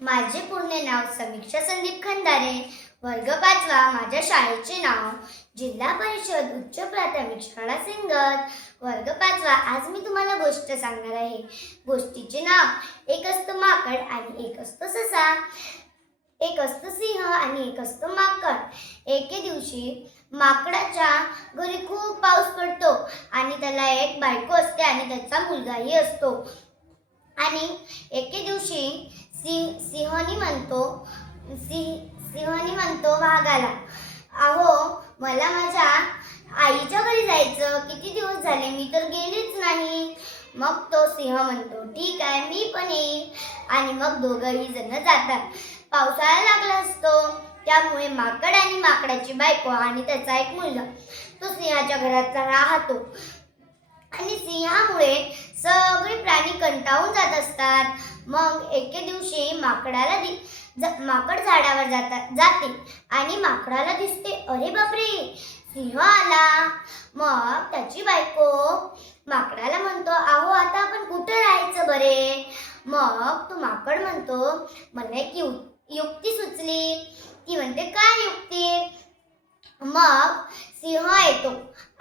माझे पूर्ण नाव समीक्षा संदीप खंदारे, वर्ग 5वा. माझ्या शाळेचे नाव जिल्हा परिषद उच्च प्राथमिक शाळा सिंगत, वर्ग 5वा. आज मी तुम्हाला गोष्ट सांगणार आहे. गोष्टीचे नाव, एक असतं माकड आणि एक असतो ससा. एक असतं सिंह आणि एक असतं माकड. एके दिवशी माकडाच्या घरी खूप पाऊस पडतो आणि त्याला एक बायको असते आणि त्याचा मुलगाही असतो. आणि एके दिवशी सिंहनी म्हणतो वाघाला, अहो मला माझ्या आईच्या घरी जायचं, किती दिवस झाले मी तर गेलीच नाही. मग तो सिंह म्हणतो, ठीक आहे मी पण येईल. आणि मग दोघंही जण जातात. पावसाळा लागला असतो, त्यामुळे माकड आणि माकडाची बायको आणि त्याचा एक मुलगा तो सिंहाच्या घरात राहतो. आणि सिंहामुळे सगळे प्राणी कंटाळून जात असतात. मग एके दिवशी माकड झाडावर जाते आणि माकडाला दिसते, अरे बापरे सिंह आला. मग त्याची बायको माकडाला म्हणतो, अहो आता आपण कुठे राहायचं बरे. मग तो माकड म्हणतो, मला एक युक्ती सुचली. ती म्हणते, काय युक्ती. मग सिंह येतो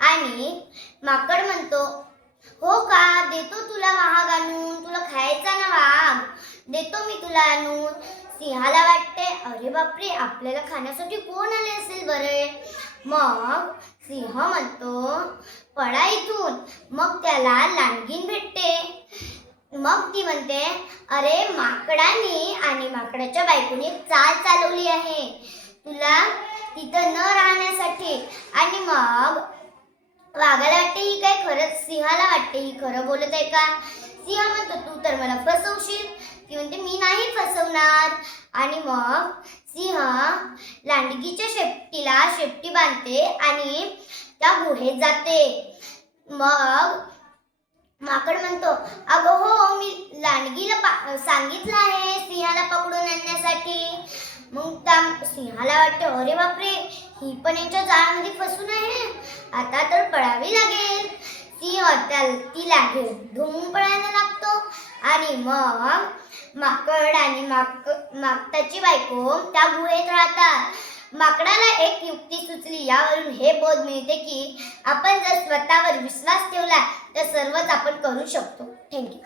आणि माकड म्हणतो, हो का, देतो तुला वाघ आणून, तुला खायचा ना वाघ, देतो मी तुला आणून. सिंहाला वाटते, अरे बापरे आपल्याला खाण्यासाठी कोण आले असेल बरे. मग सिंह म्हणतो, पळा इथून. मग त्याला लांडगीन भेटते. मग ती म्हणते, अरे माकडाने आणि माकडाच्या बायकोने चाल चालवली आहे तुला तिथं न राहण्यासाठी. आणि मग वाघाला वाटते ही काय खरंच, सिंहाला वाटते ही खरं बोलत आहे का. सिंह म्हणतो, तू तर मला फसवशील. ती म्हणते, मी नाही फसवणार. आणि मग सिंह लांडगीच्या शेपटी बांधते आणि त्या गुहेत जाते. मग माकड म्हणतो, अगं हो, मी लांडगीला सांगितलं आहे सिंहाला पकडून आणण्यासाठी. मग त्या सिंहाला वाटते, अरे बापरे ही पण यांच्या जाळ्यामध्ये फसून आहे, आता तर पळावी लागेल. सिंह तिला घेऊन धुम पळायला लागतो. आणि मग माकड आणि माकडाची बायको त्या गुहेत राहतात. माकडाला एक युक्ती सुचली. यावरून हे बोध मिळते की आपण जर स्वतःवर विश्वास ठेवला तर सर्वच आपण करू शकतो. थँक्यू.